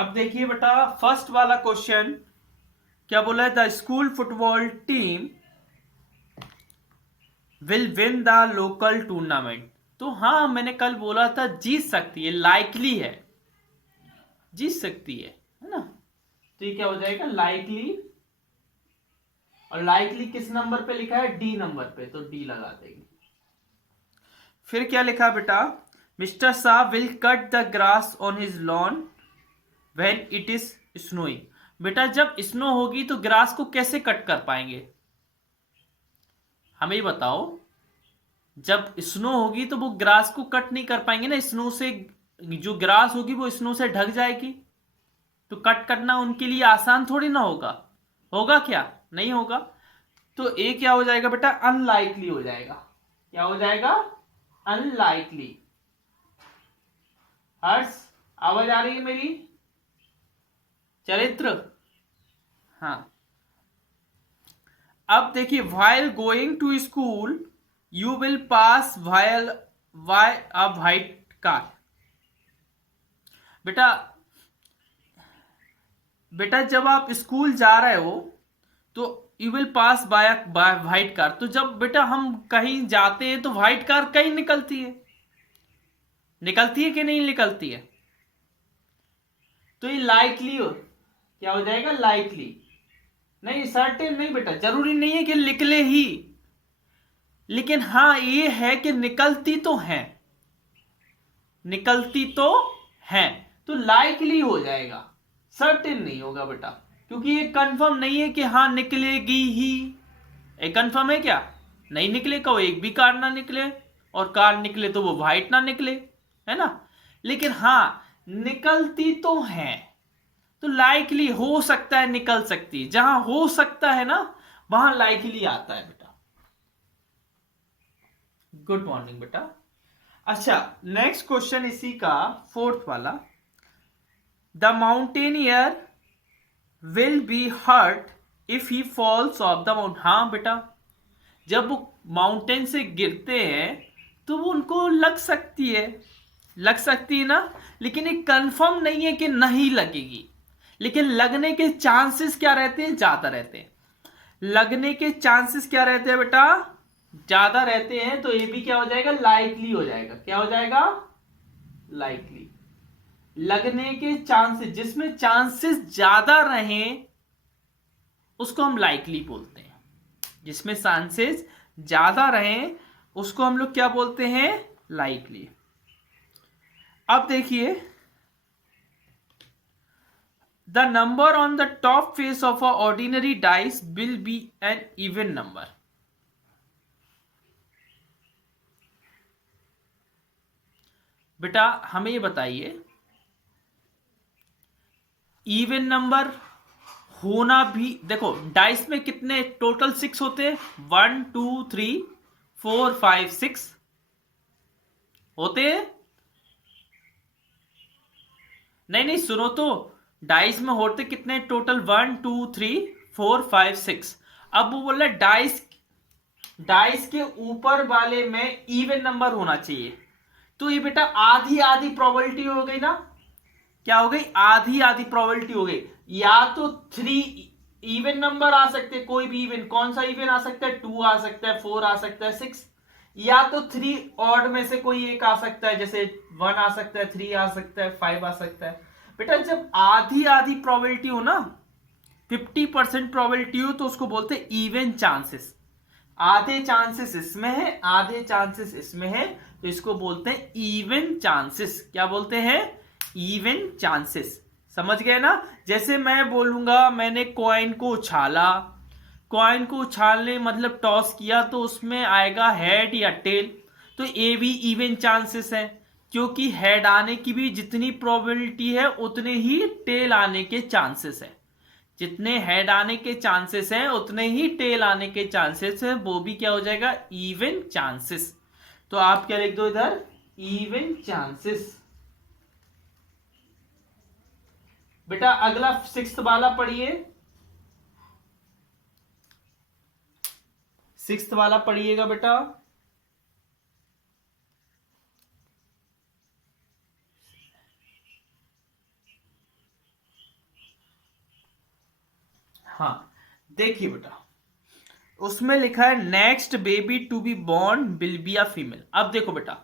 अब देखिए बेटा, फर्स्ट वाला क्वेश्चन क्या बोला है? The school football team will win the local tournament. तो हाँ, मैंने कल बोला था जीत सकती है, लाइकली है, जीत सकती है ना। तो ये क्या हो जाएगा? लाइकली। और लाइकली किस नंबर पे लिखा है? डी नंबर पे, तो डी लगा देंगे। फिर क्या लिखा बेटा? Mister Shah will cut the grass on his lawn when it is snowing. बेटा जब स्नो होगी तो ग्रास को कैसे कट कर पाएंगे? हमें बताओ। जब स्नो होगी तो वो ग्रास को कट नहीं कर पाएंगे ना, स्नो से जो ग्रास होगी वो स्नो से ढक जाएगी, तो कट करना उनके लिए आसान थोड़ी ना होगा। होगा क्या? नहीं होगा। तो ए क्या हो जाएगा बेटा? अनलाइकली हो जाएगा। क्या हो जाएगा? अनलाइकली। हर्ष, आवाज आ रही है मेरी? चरित्र। हाँ। अब देखिए, while going to school you will pass while by a white car. बेटा बेटा जब आप स्कूल जा रहे हो तो you will pass by white car. तो जब बेटा हम कहीं जाते हैं तो व्हाइट कार कहीं निकलती है, निकलती है कि नहीं निकलती है? तो ये लाइकली हो, क्या हो जाएगा? लाइकली। नहीं, सर्टेन नहीं बेटा, जरूरी नहीं है कि निकले ही, लेकिन हाँ ये है कि निकलती तो है, निकलती तो है। तो लाइकली हो जाएगा, सर्टेन नहीं होगा बेटा, क्योंकि ये कंफर्म नहीं है कि हाँ निकलेगी ही। एक कंफर्म है क्या? नहीं निकलेगा, वो एक भी कार ना निकले, और कार निकले तो वो व्हाइट ना निकले, है ना। लेकिन हाँ निकलती तो है, तो लाइकली हो सकता है, निकल सकती है। जहां हो सकता है ना वहां लाइकली आता है बेटा। गुड मॉर्निंग बेटा। अच्छा, नेक्स्ट क्वेश्चन इसी का फोर्थ वाला। The mountaineer will be hurt if he falls off the mountain. हाँ बेटा, जब वो माउंटेन से गिरते हैं तो वो उनको लग सकती है, लग सकती है ना, लेकिन ये कंफर्म नहीं है कि नहीं लगेगी। लेकिन लगने के चांसेस क्या रहते हैं? ज्यादा रहते हैं। लगने के चांसेस क्या रहते हैं बेटा? ज्यादा रहते हैं। तो ये भी क्या हो जाएगा? लाइकली हो जाएगा। क्या हो जाएगा? लाइकली। लगने के चांसेस, जिसमें चांसेस ज्यादा रहें उसको हम लाइकली बोलते हैं। जिसमें चांसेस ज्यादा रहें उसको हम लोग क्या बोलते हैं? लाइकली। अब देखिए, the number on the top face of a ordinary dice will be an even number. बेटा हमें ये बताइए, इवन नंबर होना भी, देखो डाइस में कितने टोटल 6 होते हैं? 1 2 3 4 5 6 होते हैं। नहीं नहीं, सुनो तो, डाइस में होते कितने टोटल? 1 2 3 4 5 6। अब वो बोला डाइस, डाइस के ऊपर वाले में इवन नंबर होना चाहिए। तो ये बेटा आधी आधी प्रोबेबिलिटी हो गई ना। क्या हो गई? आधी आधी प्रोबेबिलिटी हो गई। या तो 3 इवन नंबर आ सकते हैं, कोई भी इवन। कौन सा इवन आ सकता है? 2 आ सकता है, 4 आ सकता है, 6। या तो 3 ऑड में से कोई एक आ सकता है, जैसे 1 आ सकता है, 3 आ सकता है, 5 आ सकता है। बेटा जब आधी आधी प्रोबेबिलिटी हो ना, 50% प्रोबेबिलिटी हो, तो उसको बोलते हैं इवन चांसेस। आधे चांसेस इसमें है, आधे चांसेस इसमें है, तो इसको बोलते हैं इवन चांसेस। क्या बोलते हैं? Even chances. समझ गए ना? जैसे मैं बोलूंगा मैंने कॉइन को उछाला, कॉइन को उछालने मतलब टॉस किया, तो उसमें आएगा हेड या टेल। तो ये भी इवन चांसेस है, क्योंकि हेड आने की भी जितनी प्रोबेबिलिटी है उतने ही टेल आने के चांसेस है। जितने हेड आने के चांसेस हैं उतने ही टेल आने के चांसेस है, वो भी क्या हो जाएगा? Even chances. तो आप क्या लिख दो इधर? Even chances. बेटा अगला 6th वाला पढ़िए, 6th वाला पढ़िएगा बेटा। हाँ देखिए बेटा, उसमें लिखा है next baby to be born will be a female. अब देखो बेटा,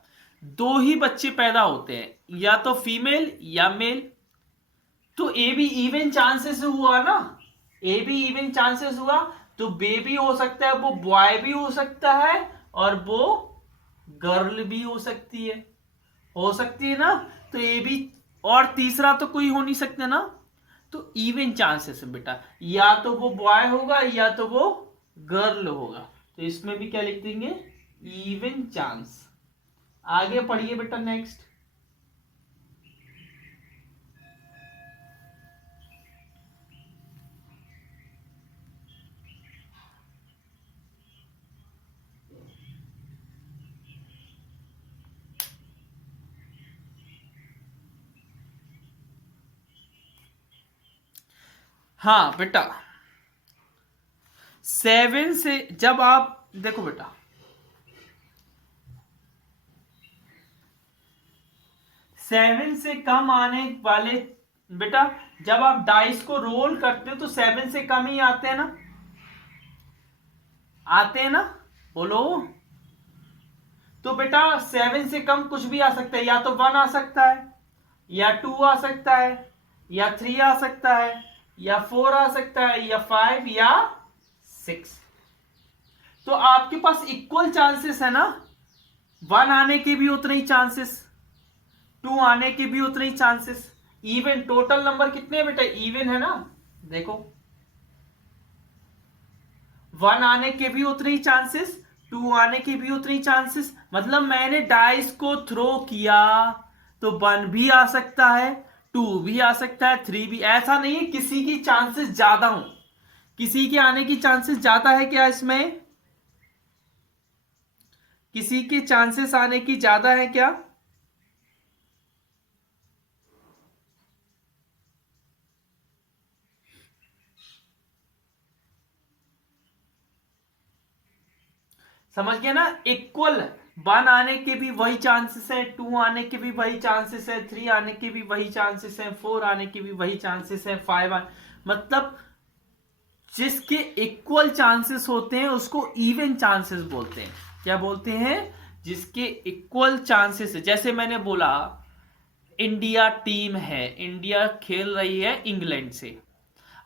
दो ही बच्चे पैदा होते हैं, या तो फीमेल या मेल। तो ए भी इवन चांसेस हुआ ना, ए भी इवन चांसेस हुआ, तो बेबी हो सकता है, वो बॉय भी हो सकता है और वो गर्ल भी हो सकती है ना। तो ए भी, और तीसरा तो कोई हो नहीं सकता ना। तो इवन चांसेस है बेटा, या तो वो बॉय होगा या तो वो गर्ल होगा। तो इसमें भी क्या लिख देंगे, इवन चांस। आगे पढ़िए बेटा नेक्स्ट। हाँ बेटा, 7 से जब आप देखो बेटा, 7 से कम आने वाले, बेटा जब आप डाइस को रोल करते हो तो 7 से कम ही आते हैं ना, आते हैं ना, बोलो। तो बेटा 7 से कम कुछ भी आ सकता है, या तो 1 आ सकता है, या 2 आ सकता है, या 3 आ सकता है, या 4 आ सकता है, या 5 या 6। तो आपके पास इक्वल चांसेस है ना, 1 आने के भी उतने ही चांसेस, 2 आने के भी उतने ही चांसेस। इवन टोटल नंबर कितने हैं बेटा, इवन है ना। देखो 1 आने के भी उतने ही चांसेस, 2 आने के भी उतने ही चांसेस। मतलब मैंने डाइस को थ्रो किया तो 1 भी आ सकता है, 2 भी आ सकता है, 3 भी। ऐसा नहीं है किसी की चांसेस ज्यादा हो, किसी के आने की चांसेस ज्यादा है क्या इसमें, किसी के चांसेस आने की ज्यादा है क्या। समझ गया ना, इक्वल। 1 आने के भी वही चांसेस है, 2 आने के भी वही चांसेस है, 3 आने के भी वही चांसेस है, 4 आने के भी वही चांसेस है, 5 मतलब जिसके इक्वल चांसेस होते हैं उसको इवन चांसेस बोलते हैं। क्या बोलते हैं, जिसके इक्वल चांसेस है। जैसे मैंने बोला, इंडिया टीम है, इंडिया खेल रही है इंग्लैंड से।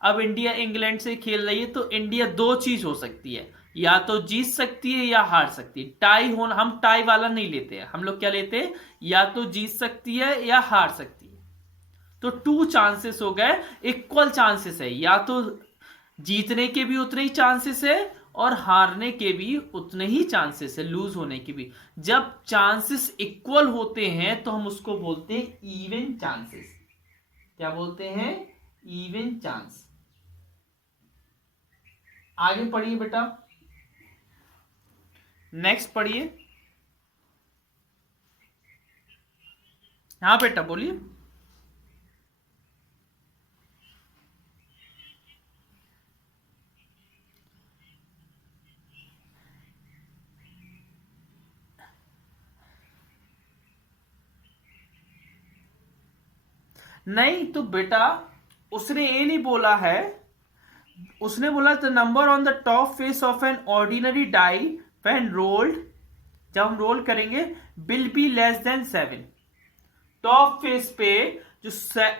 अब इंडिया इंग्लैंड से खेल रही है तो इंडिया दो चीज हो सकती है, या तो जीत सकती है या हार सकती है। टाई होना, हम टाई वाला नहीं लेते हैं, हम लोग क्या लेते हैं, या तो जीत सकती है या हार सकती है। तो 2 चांसेस हो गए, इक्वल चांसेस है, या तो जीतने के भी उतने ही चांसेस है और हारने के भी उतने ही चांसेस है, लूज होने के भी। जब चांसेस इक्वल होते हैं तो हम उसको बोलते हैं इवन चांसेस। क्या बोलते हैं, इवन चांस। आगे पढ़िए बेटा, नेक्स्ट पढ़िए। हाँ बेटा बोलिए। नहीं तो बेटा, उसने ये नहीं बोला है, उसने बोला the number on the top face of an ordinary die when rolled, जब हम रोल करेंगे, will be less than 7। Top face पे जो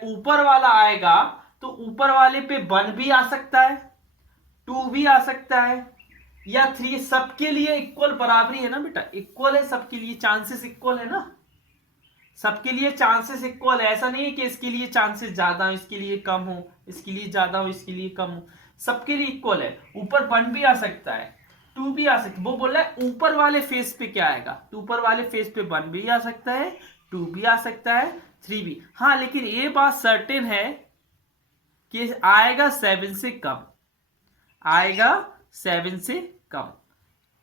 ऊपर वाला आएगा, तो ऊपर वाले पे 1 भी आ सकता है, 2 भी आ सकता है, या 3। सबके लिए इक्वल बराबरी है ना बेटा, इक्वल है सबके लिए, चांसेस इक्वल है ना, सबके लिए चांसेस इक्वल है। ऐसा नहीं है कि इसके लिए चांसेस ज्यादा हो, इसके लिए कम हो, इसके लिए ज्यादा हो, इसके लिए कम हो। सबके लिए इक्वल है। ऊपर 1 भी आ सकता है, 2 भी आ सकता है। वो बोल रहा है ऊपर वाले फेस पे क्या आएगा, तो ऊपर वाले फेस पे 1 भी आ सकता है, 2 भी आ सकता है, 3 भी। हाँ लेकिन ये बात सर्टेन है कि आएगा 7 से कम, आएगा 7 से कम।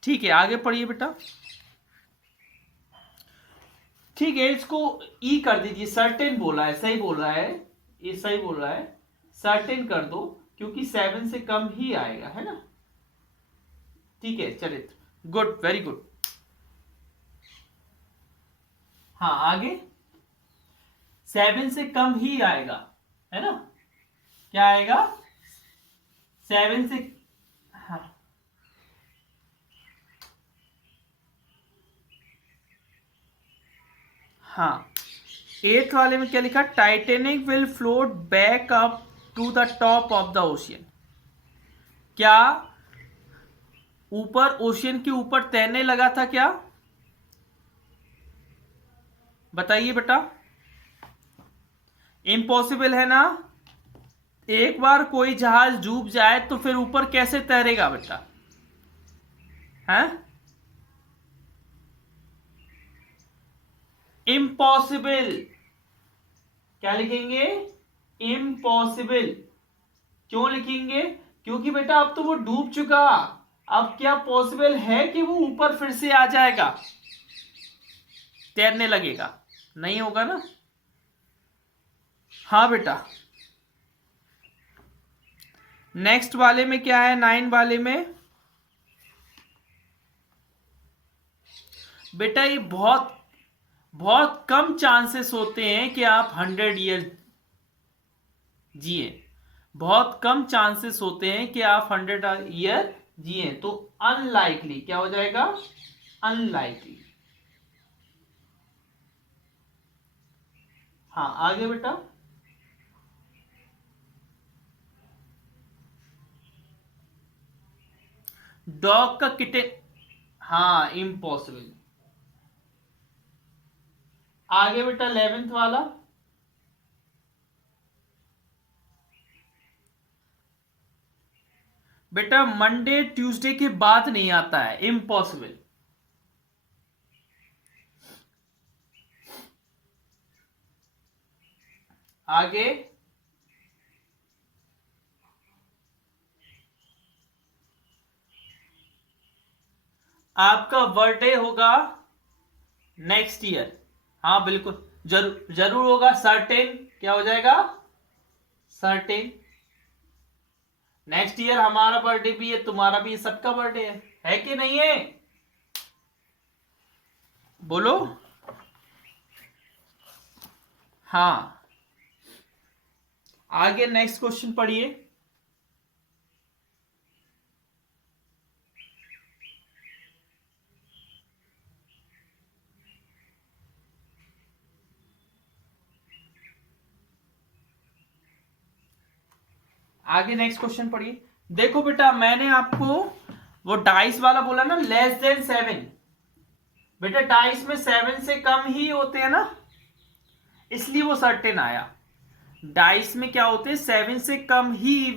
ठीक है आगे पढ़िए बेटा। ठीक है, इसको ई कर दीजिए, सर्टेन बोला है, सही बोल रहा है, ये सही बोल रहा है, सर्टेन कर दो, क्योंकि 7 से कम ही आएगा, है ना। ठीक है चलिए, गुड, वेरी गुड। हाँ आगे, 7 से कम ही आएगा, है ना। क्या आएगा, 7 से, हाँ हाँ, 8th वाले में क्या लिखा, Titanic will float back up to the top of the ocean. क्या ऊपर ओशियन के ऊपर तैरने लगा था क्या? बताइए बेटा, इम्पॉसिबल है ना। एक बार कोई जहाज डूब जाए तो फिर ऊपर कैसे तैरेगा बेटा, है? इम्पॉसिबल। क्या लिखेंगे? इम्पॉसिबल। क्यों लिखेंगे? क्योंकि बेटा अब तो वो डूब चुका, अब क्या पॉसिबल है कि वो ऊपर फिर से आ जाएगा, तैरने लगेगा? नहीं होगा ना। हाँ बेटा, नेक्स्ट वाले में क्या है, 9 वाले में बेटा ये बहुत बहुत कम चांसेस होते हैं कि आप 100 ईयर जिए। बहुत कम चांसेस होते हैं कि आप 100 ईयर जिए, तो अनलाइकली क्या हो जाएगा, अनलाइकली। हाँ आगे बेटा, डॉग का किटन, हाँ इम्पॉसिबल। आगे बेटा 11th वाला, बेटा मंडे ट्यूसडे के बाद नहीं आता है, इम्पॉसिबल। आगे आपका बर्थडे होगा नेक्स्ट ईयर, हाँ बिल्कुल, जरूर जरूर होगा, सर्टेन। क्या हो जाएगा, सर्टेन। नेक्स्ट ईयर हमारा बर्थडे भी है, तुम्हारा भी है, सबका बर्थडे है कि नहीं है? बोलो। हाँ आगे नेक्स्ट क्वेश्चन पढ़िए। आगे नेक्स्ट क्वेश्चन पढ़िए। देखो बेटा मैंने आपको वो डाइस वाला बोला ना, लेस देन 7। बेटा डाइस में 7 से कम ही होते हैं ना, इसलिए वो सर्टेन आया। डाइस में क्या होते हैं, 7 से कम ही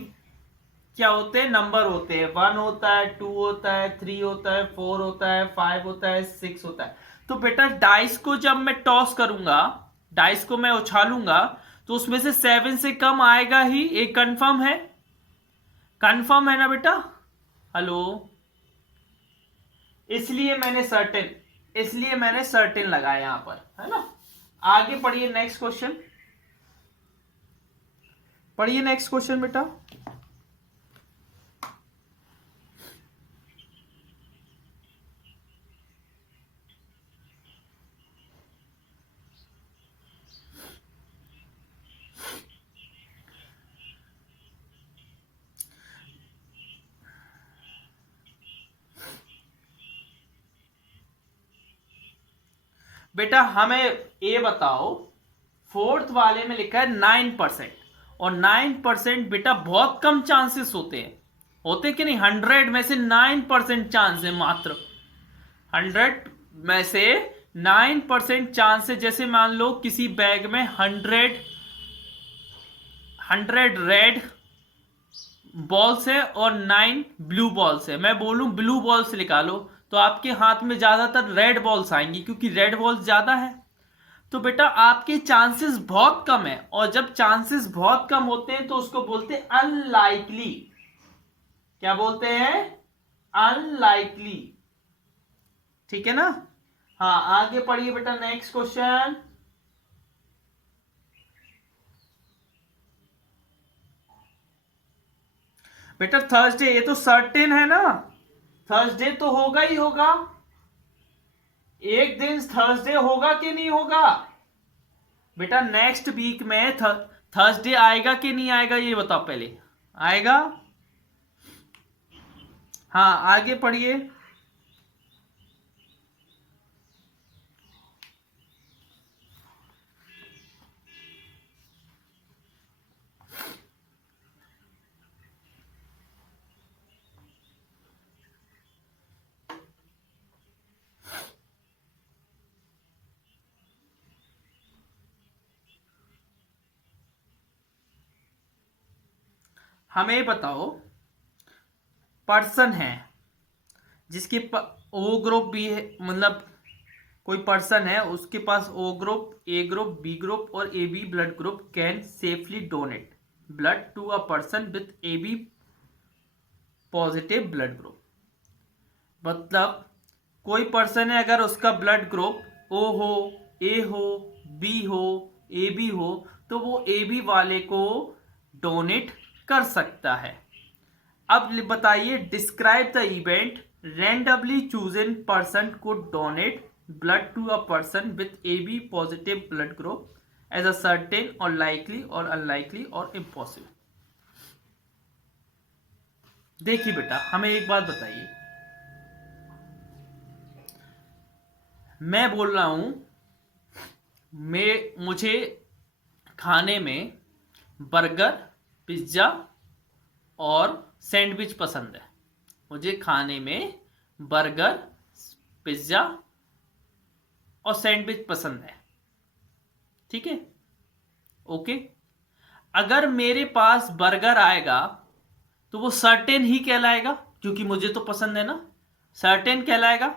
क्या होते हैं, नंबर होते हैं। 1 होता है, 2 होता है, 3 होता है, 4 होता है, 5 होता है, 6 होता है। तो बेटा डाइस को जब मैं टॉस करूंगा, डाइस को मैं उछालूंगा, तो उसमें से 7 से कम आएगा ही, एक कंफर्म है, कंफर्म है ना बेटा? हेलो, इसलिए मैंने सर्टेन लगाया यहां पर, है ना। आगे पढ़िए नेक्स्ट क्वेश्चन, पढ़िए नेक्स्ट क्वेश्चन बेटा। बेटा हमें ये बताओ, 4th वाले में लिखा है 9%, और 9% बेटा बहुत कम चांसेस होते कि नहीं? 100 में से 9% चांस है मात्र, 100 में से 9% चांस है। जैसे मान लो किसी बैग में 100 रेड बॉल्स है और 9 ब्लू बॉल्स है, मैं बोलूं ब्लू बॉल्स निकालो, तो आपके हाथ में ज्यादातर रेड बॉल्स आएंगी, क्योंकि रेड बॉल्स ज्यादा है। तो बेटा आपके चांसेस बहुत कम है, और जब चांसेस बहुत कम होते हैं तो उसको बोलते हैं अनलाइकली। क्या बोलते हैं? अनलाइकली। ठीक है ना। हाँ आगे पढ़िए बेटा नेक्स्ट क्वेश्चन। बेटा थर्सडे, ये तो सर्टेन है ना, थर्सडे तो होगा ही होगा, एक दिन थर्सडे होगा कि नहीं होगा? बेटा नेक्स्ट वीक में थर्सडे आएगा कि नहीं आएगा, ये बताओ पहले। आएगा? हाँ आगे पढ़िए। हमें बताओ, पर्सन है जिसके ओ ग्रुप भी है, मतलब कोई पर्सन है उसके पास O group, A group, B group और A B blood group can safely donate blood to a person with A B positive blood group. मतलब कोई पर्सन है, अगर उसका ब्लड ग्रुप ओ हो, ए हो, बी हो, ए बी हो, तो वो ए बी वाले को डोनेट कर सकता है। अब बताइए, describe the event randomly chosen person को donate blood to a person with A B positive blood group as a certain और लाइकली और अनलाइकली और इम्पॉसिबल। देखिए बेटा, हमें एक बात बताइए, मैं बोल रहा हूं, मुझे खाने में बर्गर, पिज्जा और सैंडविच पसंद है। मुझे खाने में बर्गर, पिज्जा और सैंडविच पसंद है। ठीक है, ओके। अगर मेरे पास बर्गर आएगा तो वो सर्टेन ही कहलाएगा, क्योंकि मुझे तो पसंद है ना, सर्टेन कहलाएगा।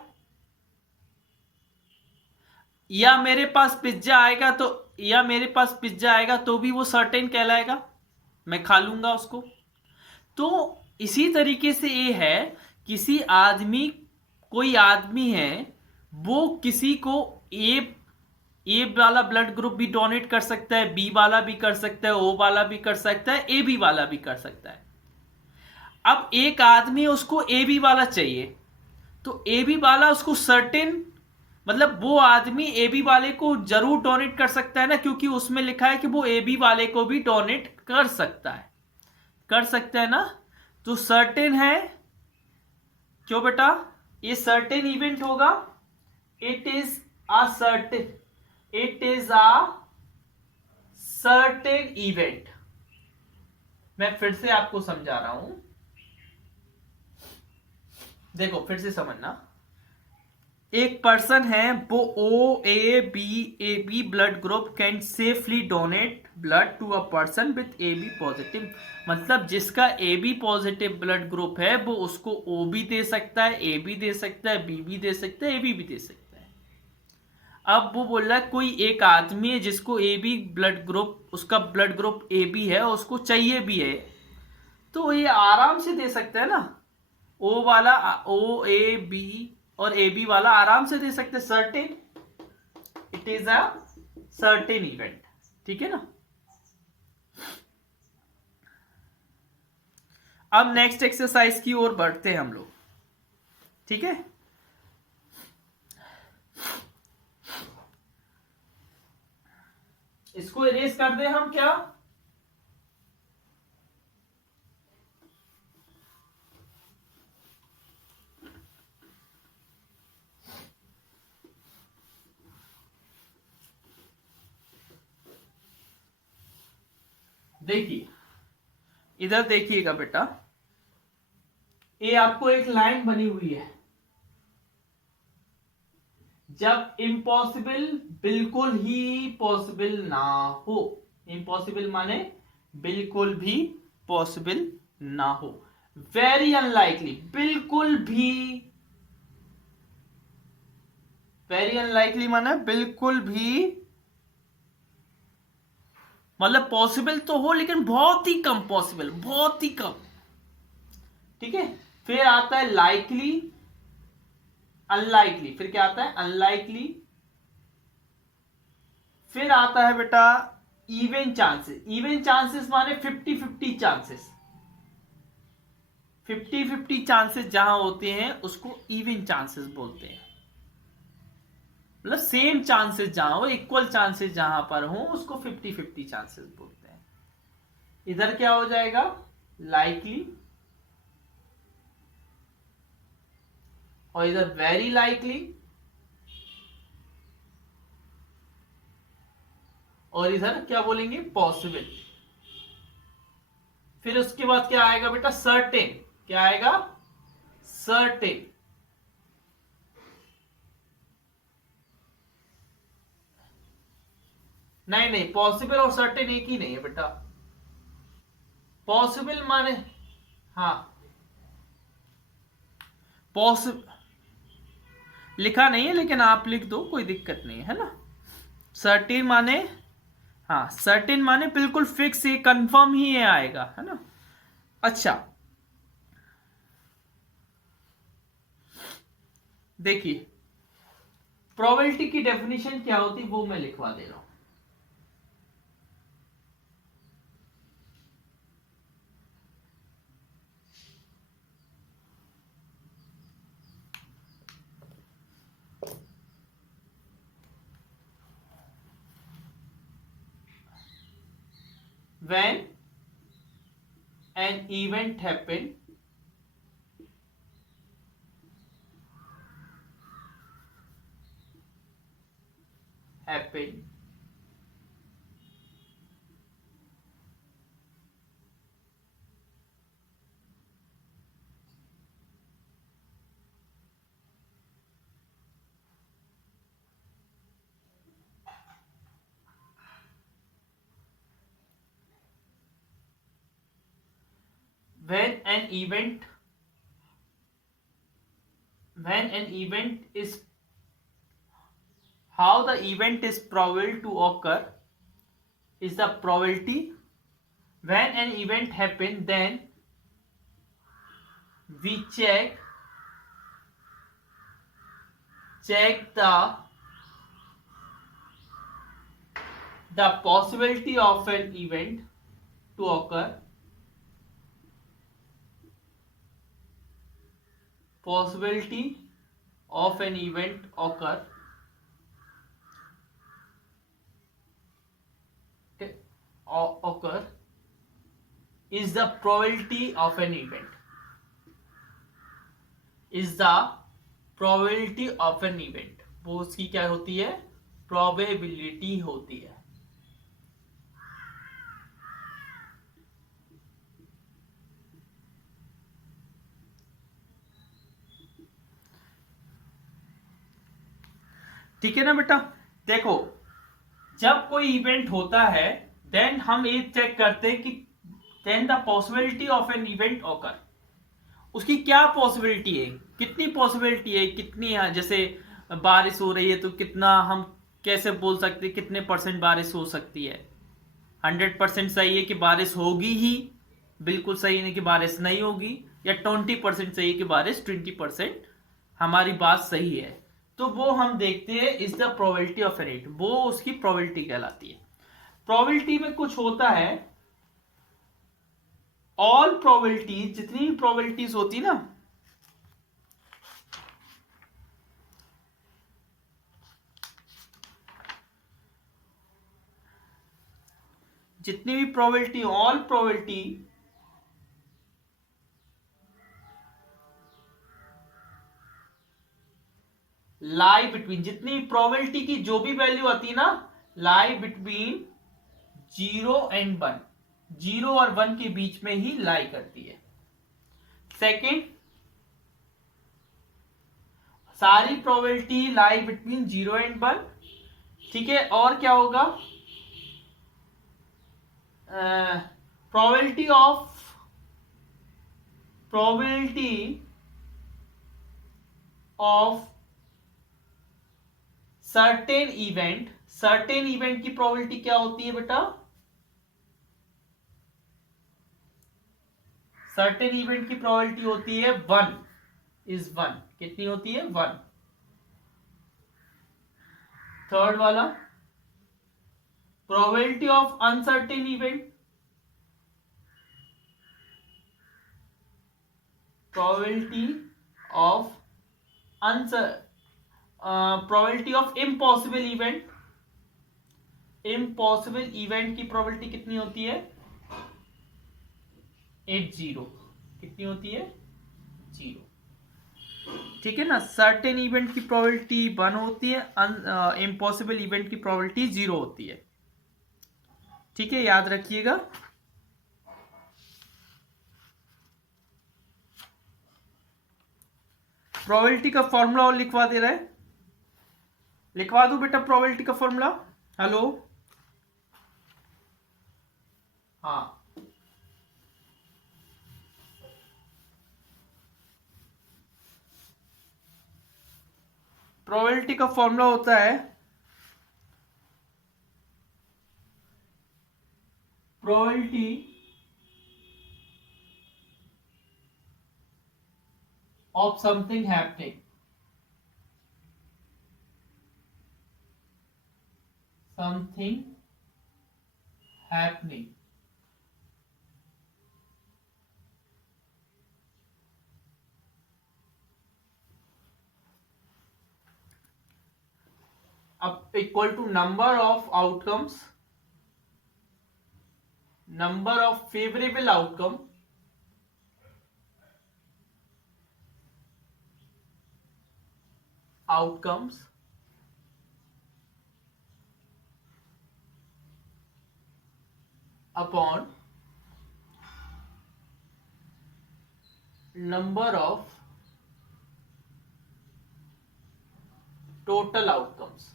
या मेरे पास पिज्जा आएगा तो भी वो सर्टेन कहलाएगा, मैं खा लूंगा उसको। तो इसी तरीके से ये है, किसी आदमी, कोई आदमी है, वो किसी को ए ए वाला ब्लड ग्रुप भी डोनेट कर सकता है, बी वाला भी कर सकता है, ओ वाला भी कर सकता है, ए बी वाला भी कर सकता है। अब एक आदमी, उसको ए बी वाला चाहिए, तो ए बी वाला उसको सर्टेन, मतलब वो आदमी ए बी वाले को जरूर डोनेट कर सकता है ना, क्योंकि उसमें लिखा है कि वो ए बी वाले को भी डोनेट कर सकता है, कर सकता है ना। तो सर्टेन है, क्यों बेटा, ये सर्टेन इवेंट होगा। It is a certain, it is a certain event. मैं फिर से आपको समझा रहा हूं, देखो फिर से समझना। एक पर्सन है, वो A B blood group can safely donate blood to a person with A B positive. मतलब जिसका A B positive blood group है वो उसको ओ भी दे सकता है, ए भी दे सकता है, बी भी दे सकता है, ए बी भी दे सकता है। अब वो बोल रहा है, कोई एक आदमी है जिसको ए बी ब्लड ग्रुप, उसका ब्लड ग्रुप ए बी है, उसको चाहिए भी है, तो ये आराम से दे सकता है ना। ओ वाला, ओ ए बी और ए बी वाला आराम से दे सकते, certain, it is a certain event. ठीक है ना। अब नेक्स्ट एक्सरसाइज की ओर बढ़ते हैं हम लोग। ठीक है, इसको इरेज कर दे हम क्या। देखिए, इधर देखिएगा बेटा, ये आपको एक लाइन बनी हुई है। जब इम्पॉसिबल बिल्कुल ही पॉसिबल ना हो, इम्पॉसिबल माने बिल्कुल भी पॉसिबल ना हो, वेरी अनलाइकली, बिल्कुल भी, वेरी अनलाइकली माने बिल्कुल भी, मतलब पॉसिबल तो हो लेकिन बहुत ही कम पॉसिबल, बहुत ही कम। ठीक है, फिर आता है लाइकली, अनलाइकली, फिर क्या आता है, अनलाइकली, फिर आता है बेटा इवन चांसेस। इवन चांसेस माने 50-50 चांसेस, 50-50 चांसेस जहां होते हैं उसको इवन चांसेस बोलते हैं। मतलब सेम चांसेस जहां हो, इक्वल चांसेस जहां पर हो, उसको 50-50 चांसेस बोलते हैं। इधर क्या हो जाएगा, लाइकली, और इधर वेरी लाइकली, और इधर क्या बोलेंगे, पॉसिबल। फिर उसके बाद क्या आएगा बेटा, सर्टेन। क्या आएगा, सर्टेन। नहीं नहीं, पॉसिबल और सर्टेन एक ही नहीं है बेटा। पॉसिबल माने, हाँ पॉसिबल लिखा नहीं है, लेकिन आप लिख दो, कोई दिक्कत नहीं है ना। सर्टेन माने, हाँ सर्टेन माने बिल्कुल फिक्स, ये कंफर्म ही ये आएगा, है ना। अच्छा देखिए, प्रोबेबिलिटी की डेफिनेशन क्या होती वो मैं लिखवा दे रहा हूं। When an event happen, happen when an event when an event is, how the event is probable to occur is the probability. When an event happen, then we check the possibility of an event to occur, possibility of an event occur is the probability of an event, is the probability of an event, वो उसकी क्या होती है, probability होती है। ठीक है ना बेटा। देखो, जब कोई इवेंट होता है, देन हम ये चेक करते हैं कि then the possibility of an event occur, उसकी क्या पॉसिबिलिटी है, कितनी पॉसिबिलिटी है, कितनी है। जैसे बारिश हो रही है तो कितना, हम कैसे बोल सकते हैं कितने परसेंट बारिश हो सकती है। 100% सही है कि बारिश होगी ही, बिल्कुल सही नहीं कि बारिश नहीं होगी, या 20% सही है कि बारिश 20% हमारी बात सही है। तो वो हम देखते हैं is the probability of an event, वो उसकी प्रोबेबिलिटी कहलाती है। प्रोबेबिलिटी में कुछ होता है, ऑल प्रोबेबिलिटी, जितनी भी प्रोबेबिलिटीज होती ना, जितनी भी probability, all probability lie between, जितनी प्रोबेबिलिटी की जो भी वैल्यू आती है ना, लाई बिटवीन 0 एंड 1, 0 और 1 के बीच में ही लाई करती है। सेकेंड, सारी प्रोबेबिलिटी लाई बिटवीन 0 एंड 1। ठीक है, और क्या होगा, probability of certain event, certain event की प्रोबेबिलिटी क्या होती है बेटा, सर्टेन इवेंट की प्रोबेबिलिटी होती है 1 इज 1। कितनी होती है, 1। थर्ड वाला, probability of uncertain event, probability of probability of impossible event, impossible event की प्रोबेबिलिटी कितनी होती है, 80। कितनी होती है, 0। ठीक है ना, सर्टेन इवेंट की प्रोबेबिलिटी 1 होती है, इम्पॉसिबल इवेंट की प्रोबेबिलिटी 0 होती है। ठीक है, याद रखिएगा। प्रोबेबिलिटी का फॉर्मूला और लिखवा दे रहा है, लिखवा दो बेटा प्रोबेबिलिटी का फॉर्मूला। हेलो, हाँ, प्रोबेबिलिटी का फॉर्मूला होता है probability of something happening, something happening, अब equal to number of outcomes, number of favourable outcome outcomes upon number of total outcomes।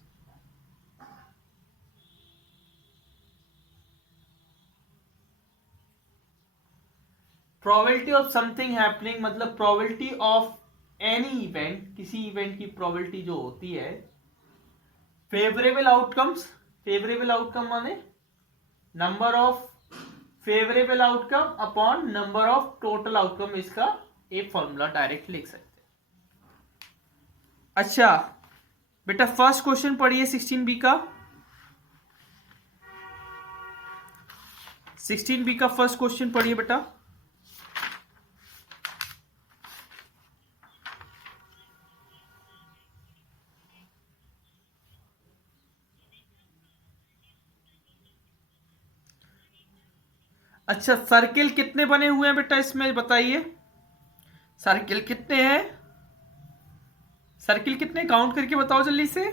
Probability of something happening मतलब प्रोबेबिलिटी ऑफ एनी इवेंट, किसी event की probability जो होती है, favourable outcomes, favourable outcome माने number of favourable outcome upon number of total outcome, इसका एक formula direct लिख सकते हैं। अच्छा बेटा, फर्स्ट क्वेश्चन पढ़िए 16B का, 16B का फर्स्ट क्वेश्चन पढ़िए बेटा। अच्छा, सर्किल कितने बने हुए हैं बेटा इसमें बताइए, सर्किल कितने हैं, सर्किल कितने काउंट करके बताओ जल्दी से।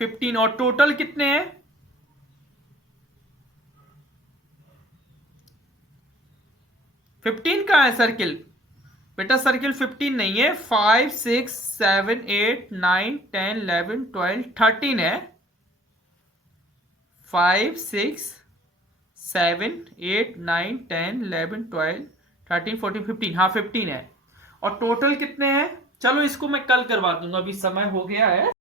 15, और टोटल कितने हैं? 15 कहाँ है सर्किल बेटा, सर्किल 15 नहीं है, 5 6 7 8 9 10 11 12 13 है, 5 6 7 8 9 10 11 12 13 14 15, हाँ 15 है। और टोटल कितने हैं? चलो इसको मैं कल करवा दूंगा, अभी समय हो गया है।